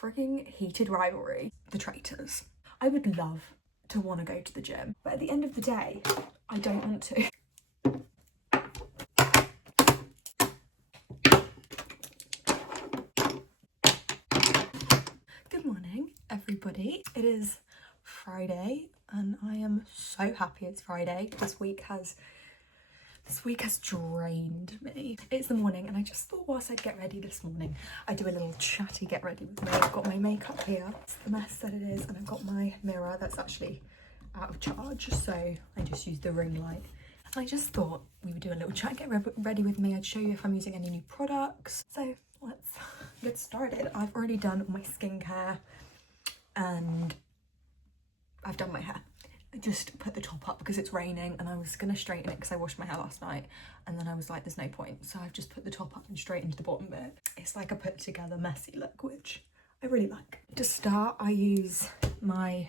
Frigging Heated Rivalry, the Traitors. I would love to want to go to the gym, but at the end of the day, I don't want to. Good morning, everybody. It is Friday and I am so happy it's Friday. This week has drained me. It's the morning and I just thought whilst I'd get ready this morning, I'd do a little chatty get ready with me. I've got my makeup here. It's the mess that it is, and I've got my mirror that's actually out of charge, so I just use the ring light. And I just thought we would do a little chat, get ready with me. I'd show you if I'm using any new products. So let's get started. I've already done my skincare and I've done my hair. I just put the top up because it's raining and I was gonna straighten it because I washed my hair last night, and then I was like, there's no point, so I've just put the top up and straightened the bottom bit. It's like a put together messy look, which I really like. To start, I use my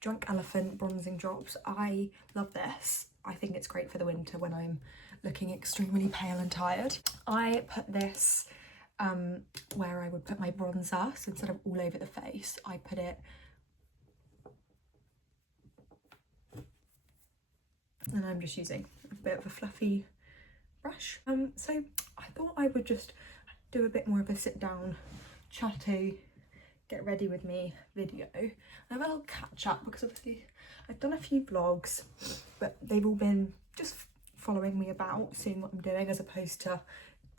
Drunk Elephant bronzing drops. I love this. I think it's great for the winter when I'm looking extremely pale and tired. I put this where I would put my bronzer, so instead of all over the face, I put it, and I'm just using a bit of a fluffy brush. So I thought I would just do a bit more of a sit down, chatty, get ready with me video. I have a little catch up because obviously I've done a few vlogs, but they've all been just following me about, seeing what I'm doing as opposed to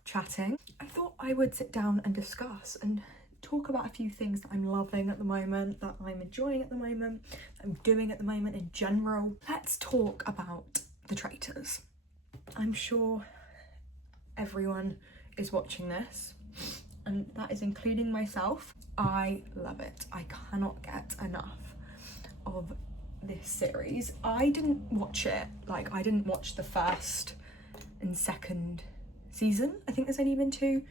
chatting. I thought I would sit down and discuss and talk about a few things that I'm loving at the moment, that I'm enjoying at the moment, that I'm doing at the moment in general. Let's talk about the Traitors. I'm sure everyone is watching this, and that is including myself. I love it. I cannot get enough of this series. I didn't watch it, like I didn't watch the first and second season. I think there's only been two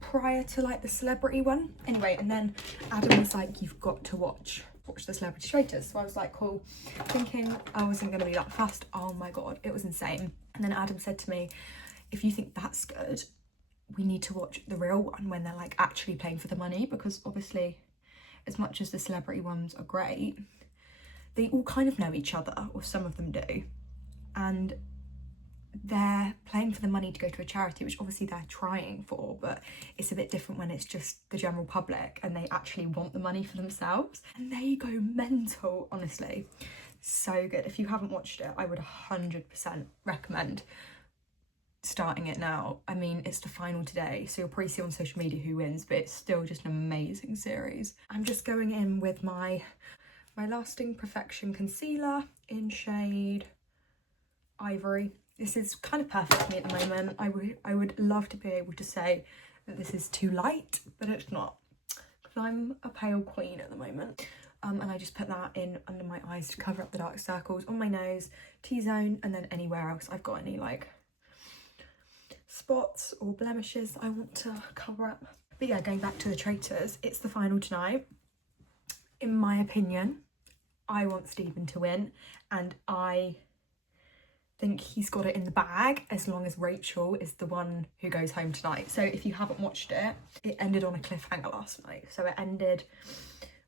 prior to like the celebrity one. Anyway, and then Adam was like, you've got to watch the Celebrity Traitors. So I was like, cool, thinking I wasn't going to be that fast. Oh my god, it was insane. And then Adam said to me, if you think that's good, we need to watch the real one when they're like actually playing for the money, because obviously as much as the celebrity ones are great, they all kind of know each other, or some of them do, and they're playing for the money to go to a charity, which obviously they're trying for, but it's a bit different when it's just the general public and they actually want the money for themselves, and they go mental. Honestly, so good. If you haven't watched it, I would 100% recommend starting it now. I mean, it's the final today, so you'll probably see on social media who wins, but it's still just an amazing series. I'm just going in with my Lasting Perfection concealer in shade Ivory. This is kind of perfect for me at the moment. I would love to be able to say that this is too light, but it's not, because I'm a pale queen at the moment. And I just put that in under my eyes to cover up the dark circles, on my nose, T-zone, and then anywhere else I've got any like spots or blemishes I want to cover up. But yeah, going back to the Traitors, it's the final tonight. In my opinion, I want Stephen to win, and I think he's got it in the bag as long as Rachel is the one who goes home tonight. So if you haven't watched it, it ended on a cliffhanger last night. So it ended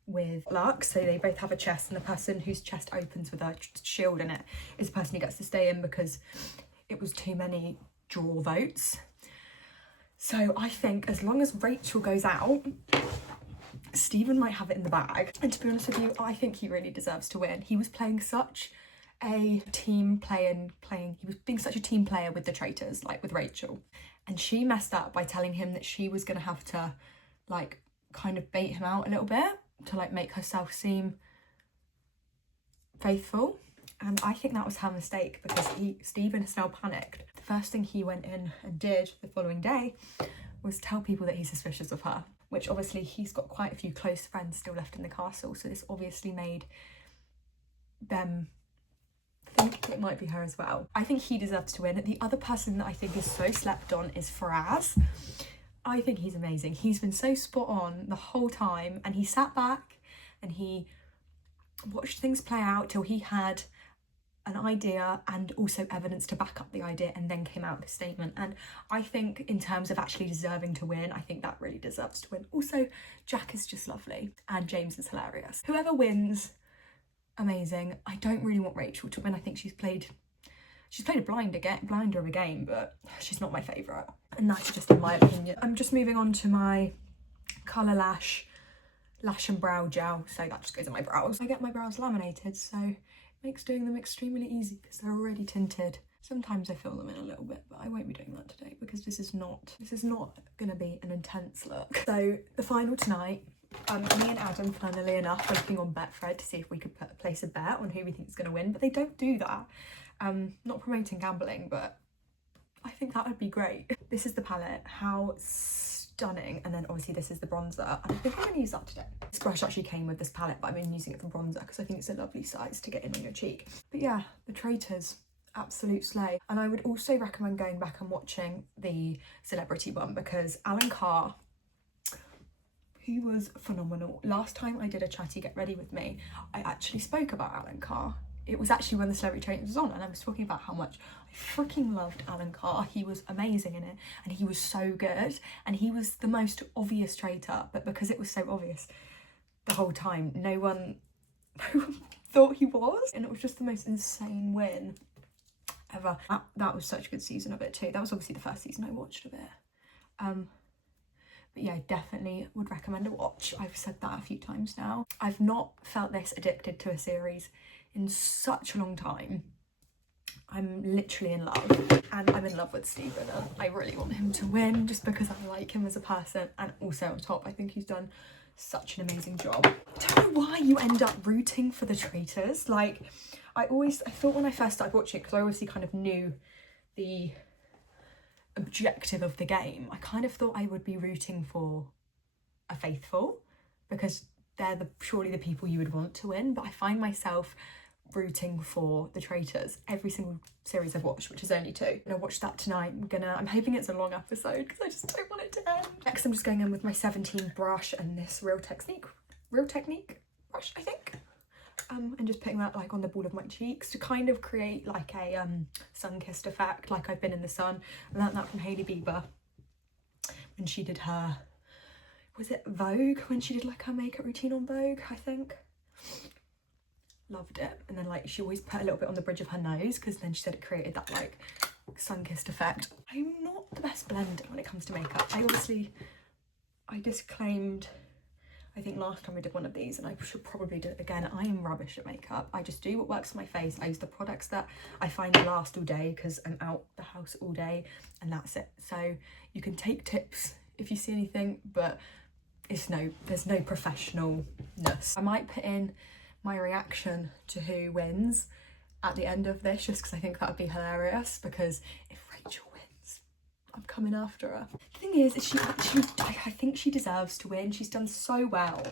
with luck, so they both have a chest, and the person whose chest opens with a shield in it is the person who gets to stay in, because it was too many draw votes. So I think as long as Rachel goes out, Stephen might have it in the bag. And to be honest with you, I think he really deserves to win. He was playing such a team playing, he was being such a team player with the Traitors, like with Rachel, and she messed up by telling him that she was gonna have to like kind of bait him out a little bit to like make herself seem faithful, and I think that was her mistake, because Stephen is now panicked. The first thing he went in and did the following day was tell people that he's suspicious of her, which obviously he's got quite a few close friends still left in the castle, so this obviously made them think it might be her as well. I think he deserves to win. The other person that I think is so slept on is Faraz. I think he's amazing. He's been so spot on the whole time, and he sat back and he watched things play out till he had an idea and also evidence to back up the idea, and then came out with a statement. And I think in terms of actually deserving to win, I think that really deserves to win. Also, Jack is just lovely and James is hilarious. Whoever wins, amazing. I don't really want Rachel to win. I think she's played a blinder of a game, but she's not my favourite. And that's just in my opinion. I'm just moving on to my colour lash and brow gel. So that just goes in my brows. I get my brows laminated, so it makes doing them extremely easy because they're already tinted. Sometimes I fill them in a little bit, but I won't be doing that today because this is not gonna be an intense look. So the final tonight, me and Adam, funnily enough, waiting on Betfred to see if we could place a bet on who we think is gonna win, but they don't do that. Not promoting gambling, but I think that would be great. This is the palette, how stunning. And then obviously this is the bronzer, and I think I'm gonna use that today. This brush actually came with this palette, but I've been using it for bronzer because I think it's a lovely size to get in on your cheek. But yeah, the Traitors, absolute slay. And I would also recommend going back and watching the celebrity one because Alan Carr, he was phenomenal. Last time I did a Chatty Get Ready with me, I actually spoke about Alan Carr. It was actually when the Celebrity Traitors was on, and I was talking about how much I freaking loved Alan Carr. He was amazing in it, and he was so good, and he was the most obvious traitor, but because it was so obvious the whole time, no one thought he was, and it was just the most insane win ever. That was such a good season of it too. That was obviously the first season I watched of it. But yeah, definitely would recommend a watch. I've said that a few times now. I've not felt this addicted to a series in such a long time. I'm literally in love, and I'm in love with Stephen. I really want him to win just because I like him as a person, and also on top I think he's done such an amazing job. I don't know why you end up rooting for the Traitors. Like, I thought when I first started watching it, because I obviously kind of knew the objective of the game, I kind of thought I would be rooting for a faithful because they're surely the people you would want to win, but I find myself rooting for the Traitors every single series I've watched, which is only 2. I'm gonna watch that tonight. I'm hoping it's a long episode because I just don't want it to end. Next I'm just going in with my 17 brush and this Real Technique brush, I think. And just putting that like on the ball of my cheeks to kind of create like a sun-kissed effect, like I've been in the sun. I learned that from Hailey Bieber when she did her, was it Vogue? When she did like her makeup routine on Vogue, I think. Loved it. And then like she always put a little bit on the bridge of her nose because then she said it created that like sun-kissed effect. I'm not the best blender when it comes to makeup. I disclaimed, I think last time I did one of these, and I should probably do it again. I am rubbish at makeup. I just do what works for my face. I use the products that I find last all day because I'm out the house all day, and that's it. So you can take tips if you see anything, but there's no professionalness. I might put in my reaction to who wins at the end of this, just because I think that would be hilarious, because if Rachel wins, I'm coming after her. The thing is I think she deserves to win. She's done so well,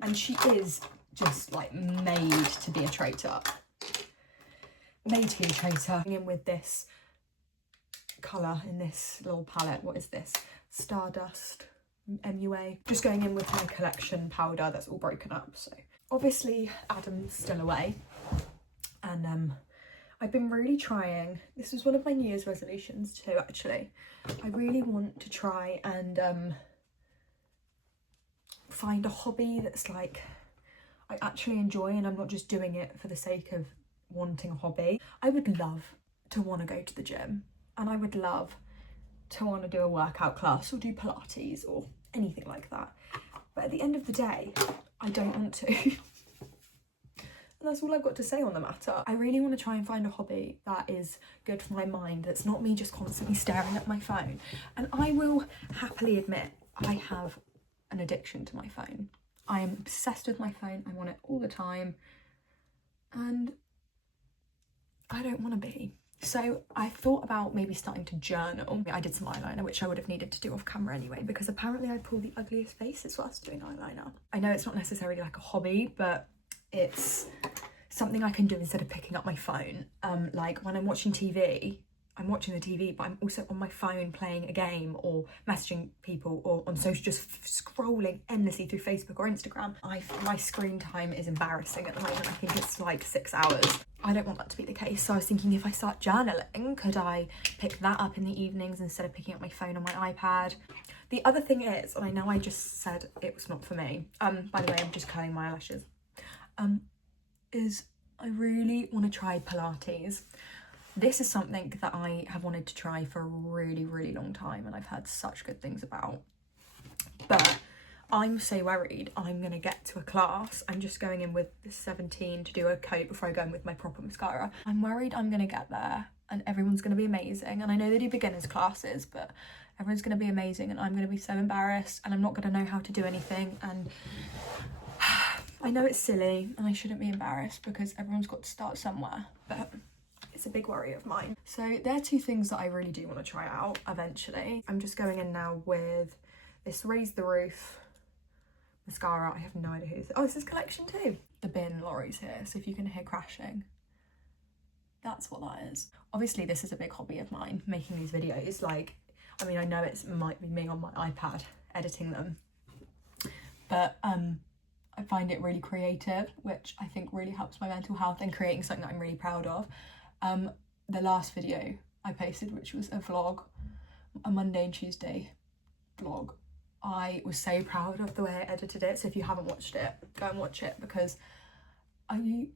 and she is just like made to be a traitor. Made to be a traitor. In with this colour in this little palette. What is this? Stardust MUA. Just going in with my collection powder that's all broken up. So obviously Adam's still away, and I've been really trying, this was one of my New Year's resolutions too actually, I really want to try and find a hobby that's like I actually enjoy, and I'm not just doing it for the sake of wanting a hobby. I would love to want to go to the gym, and I would love to want to do a workout class or do Pilates or anything like that, but at the end of the day I don't want to. And that's all I've got to say on the matter. I really want to try and find a hobby that is good for my mind, that's not me just constantly staring at my phone. And I will happily admit I have an addiction to my phone. I am obsessed with my phone. I want it all the time, and I don't want to be. So I thought about maybe starting to journal. I did some eyeliner, which I would have needed to do off camera anyway, because apparently I pull the ugliest faces whilst doing eyeliner. I know it's not necessarily like a hobby, but it's something I can do instead of picking up my phone. Like when I'm watching TV, I'm watching the TV, but I'm also on my phone playing a game or messaging people or on social, just scrolling endlessly through Facebook or Instagram. My screen time is embarrassing at the moment. I think it's like 6 hours. I don't want that to be the case. So I was thinking, if I start journaling, could I pick that up in the evenings instead of picking up my phone or my iPad? The other thing is, and I know I just said it was not for me, by the way, I'm just curling my eyelashes, is I really want to try Pilates. This is something that I have wanted to try for a really, really long time, and I've heard such good things about. But I'm so worried I'm going to get to a class. I'm just going in with the 17 to do a coat before I go in with my proper mascara. I'm worried I'm going to get there and everyone's going to be amazing. And I know they do beginners classes, but everyone's going to be amazing and I'm going to be so embarrassed and I'm not going to know how to do anything. And I know it's silly and I shouldn't be embarrassed because everyone's got to start somewhere, but it's a big worry of mine. So there are two things that I really do want to try out eventually. I'm just going in now with this Raise the Roof mascara. I have no idea who this is. Oh, this is Collection 2. The bin lorry's here, so if you can hear crashing, that's what that is. Obviously, this is a big hobby of mine, making these videos. Like, I mean, I know it might be me on my iPad editing them, but I find it really creative, which I think really helps my mental health and creating something that I'm really proud of. The last video I posted, which was a vlog, a Monday and Tuesday vlog, I was so proud of the way I edited it. So if you haven't watched it, go and watch it, because I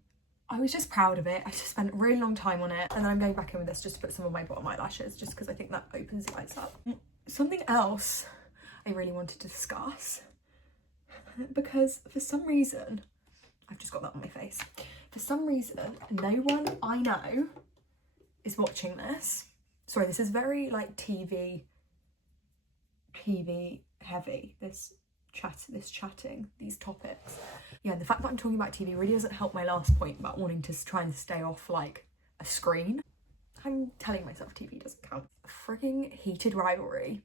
was just proud of it. I just spent a really long time on it, and then I'm going back in with this just to put some of my bottom eyelashes, just because I think that opens the eyes up. Something else I really wanted to discuss, because for some reason, I've just got that on my face. For some reason, no one I know is watching this. Sorry, this is very like TV heavy, this chatting, these topics. Yeah, and the fact that I'm talking about TV really doesn't help my last point about wanting to try and stay off like a screen. I'm telling myself TV doesn't count. Frigging Heated Rivalry.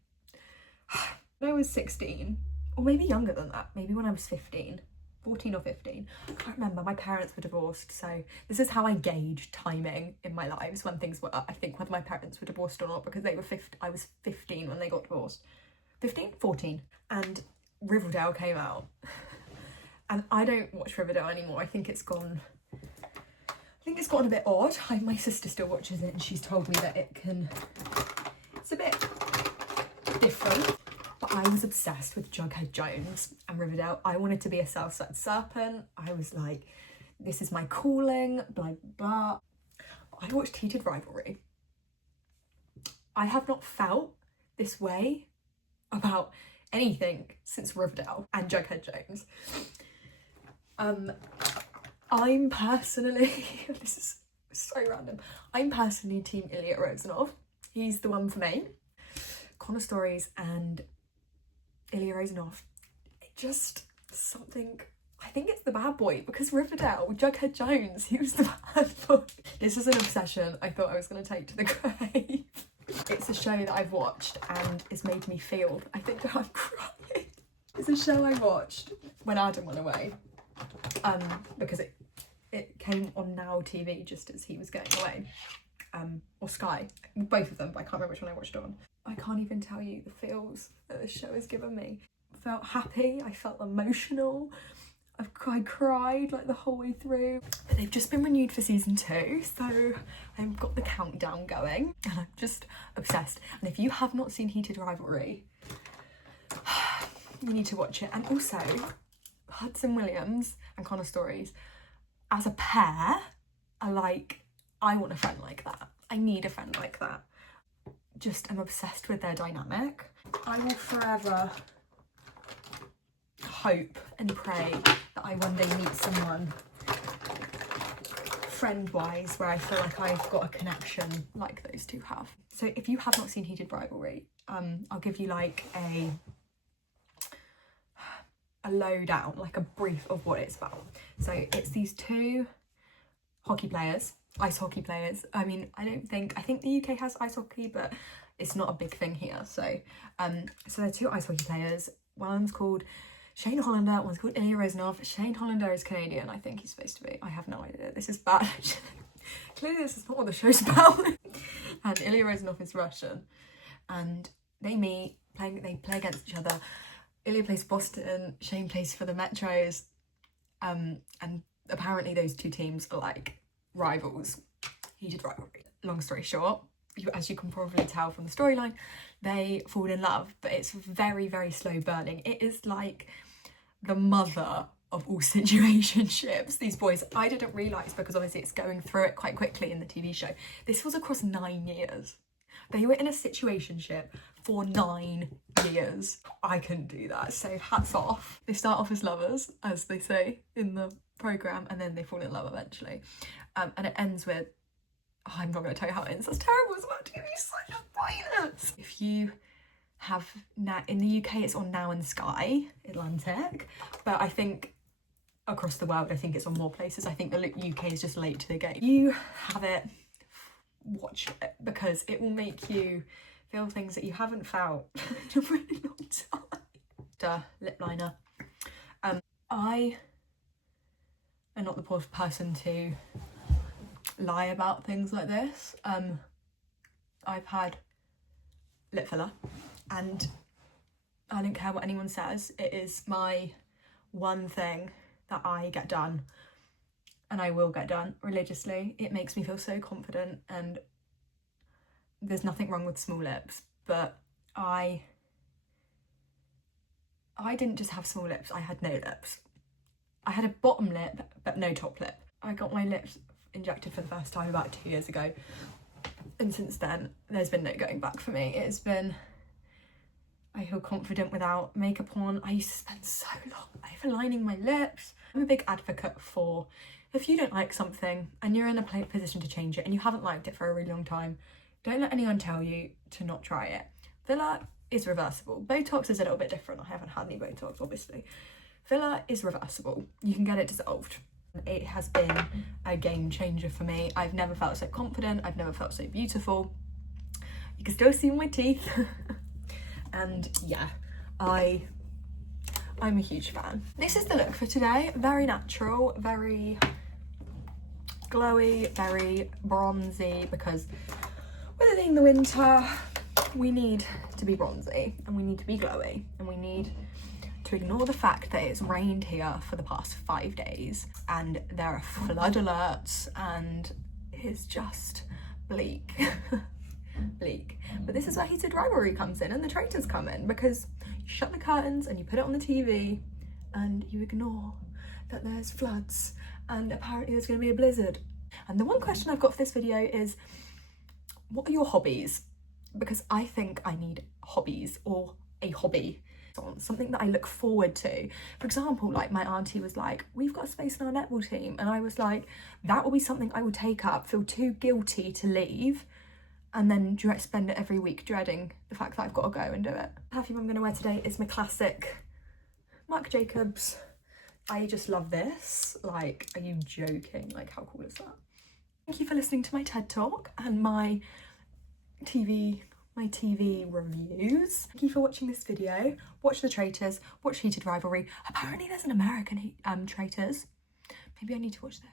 When I was 16, or maybe younger than that, maybe when I was 15, 14 or 15, I can't remember. My parents were divorced, so this is how I gauge timing in my lives when things were, I think, whether my parents were divorced or not, because they were I was 15 when they got divorced. 15? 14. And Riverdale came out. And I don't watch Riverdale anymore. I think it's gotten a bit odd. My sister still watches it and she's told me that it's a bit different. But I was obsessed with Jughead Jones and Riverdale. I wanted to be a Southside Serpent. I was like, this is my calling, blah, blah. I watched Heated Rivalry. I have not felt this way about anything since Riverdale and Jughead Jones. I'm personally, this is so random, I'm personally team Ilya Rozanov. He's the one for me. Connor Stories and Ilya Rozanov, just something, I think it's the bad boy, because Riverdale, Jughead Jones, he was the bad boy. This is an obsession I thought I was going to take to the grave. It's a show that I've watched and it's made me feel, I think that I'm crying. It's a show I watched when Adam went away, because it came on Now TV just as he was going away, or Sky, both of them, but I can't remember which one I watched it on. I can't even tell you the feels that this show has given me. I felt happy, I felt emotional, I cried like the whole way through. But they've just been renewed for season 2, so I've got the countdown going and I'm just obsessed. And if you have not seen Heated Rivalry, you need to watch it. And also, Hudson Williams and Connor Stories as a pair are like, I want a friend like that. I need a friend like that. Just am obsessed with their dynamic. I will forever hope and pray that I one day meet someone friend-wise where I feel like I've got a connection like those two have. So if you have not seen Heated Rivalry, I'll give you like a lowdown, like a brief of what it's about. So it's these two hockey players, ice hockey players. I mean, I think the UK has ice hockey, but it's not a big thing here. So they're two ice hockey players. One of them's called Shane Hollander, one's called Ilya Rozanov. Shane Hollander is Canadian, I think he's supposed to be. I have no idea. This is bad. Clearly this is not what the show's about. And Ilya Rozanov is Russian. And they meet, they play against each other. Ilya plays Boston, Shane plays for the Metros. And apparently those two teams are like rivals, Heated Rivalry. Long story short, as you can probably tell from the storyline, they fall in love, but it's very, very slow burning. It is like the mother of all situationships, these boys. I didn't realise, because obviously it's going through it quite quickly in the TV show. This was across 9 years. They were in a situationship for 9 years. I couldn't do that, so hats off. They start off as lovers, as they say in the programme, and then they fall in love eventually. And it ends with, oh, I'm not going to tell you how it ends. That's terrible. It's about to give you such spoilers. If you have now in the UK, it's on Now and Sky Atlantic, but I think across the world, I think it's on more places. I think the UK is just late to the game. You have it, watch it, because it will make you feel things that you haven't felt in a really long time. Lip liner. I am not the person to lie about things like this. I've had lip filler and I don't care what anyone says. It is my one thing that I get done, and I will get done religiously. It makes me feel so confident, and there's nothing wrong with small lips, but I didn't just have small lips, I had no lips. I had a bottom lip but no top lip. I got my lips injected for the first time about 2 years ago, and since then there's been no going back for me. It's been, I feel confident without makeup on. I used to spend so long overlining my lips. I'm a big advocate for, if you don't like something and you're in a position to change it and you haven't liked it for a really long time, don't let anyone tell you to not try it. Filler is reversible. Botox is a little bit different. I haven't had any Botox, obviously. Filler is reversible. You can get it dissolved. It has been a game changer for me. I've never felt so confident. I've never felt so beautiful. You can still see my teeth. And yeah, I'm a huge fan. This is the look for today. Very natural, very glowy, very bronzy, because with it being the winter, we need to be bronzy and we need to be glowy, and we need to ignore the fact that it's rained here for the past 5 days and there are flood alerts and it's just bleak. Bleak. But this is where Heated Rivalry comes in and the Traitors come in, because you shut the curtains and you put it on the TV and you ignore that there's floods and apparently there's going to be a blizzard. And the one question I've got for this video is, what are your hobbies? Because I think I need hobbies, or a hobby, something that I look forward to. For example, like my auntie was like, we've got a space in our netball team, and I was like, that will be something I will take up, feel too guilty to leave, and then spend it every week dreading the fact that I've got to go and do it. The perfume I'm going to wear today is my classic Marc Jacobs. I just love this. Like, are you joking? Like, how cool is that? Thank you for listening to my TED Talk and my TV reviews. Thank you for watching this video. Watch the Traitors, watch Heated Rivalry. Apparently there's an American Traitors. Maybe I need to watch this.